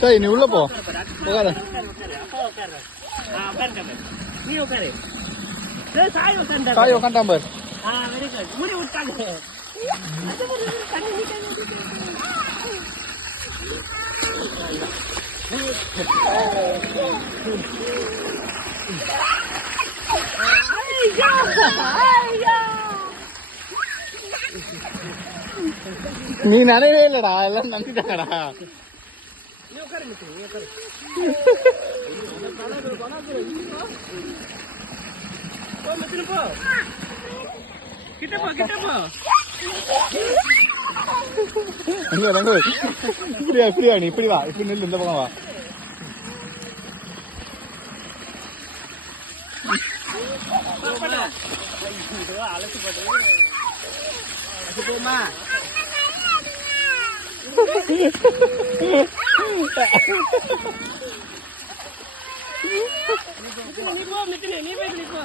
சரி நீ உள்ள போ உட்காரு நீ உட்காரு சாய் உட்காண்டாம் பாரு வெரி குட் முடி விட்டாங்க நீ நினைவே இல்லடா எல்லாம் நம்பிட்டாங்கடா இப்படியா நீ இப்படி வா இப்படி நில்லு இந்த பக்கம் வா அழைச்சு போமா நீ போ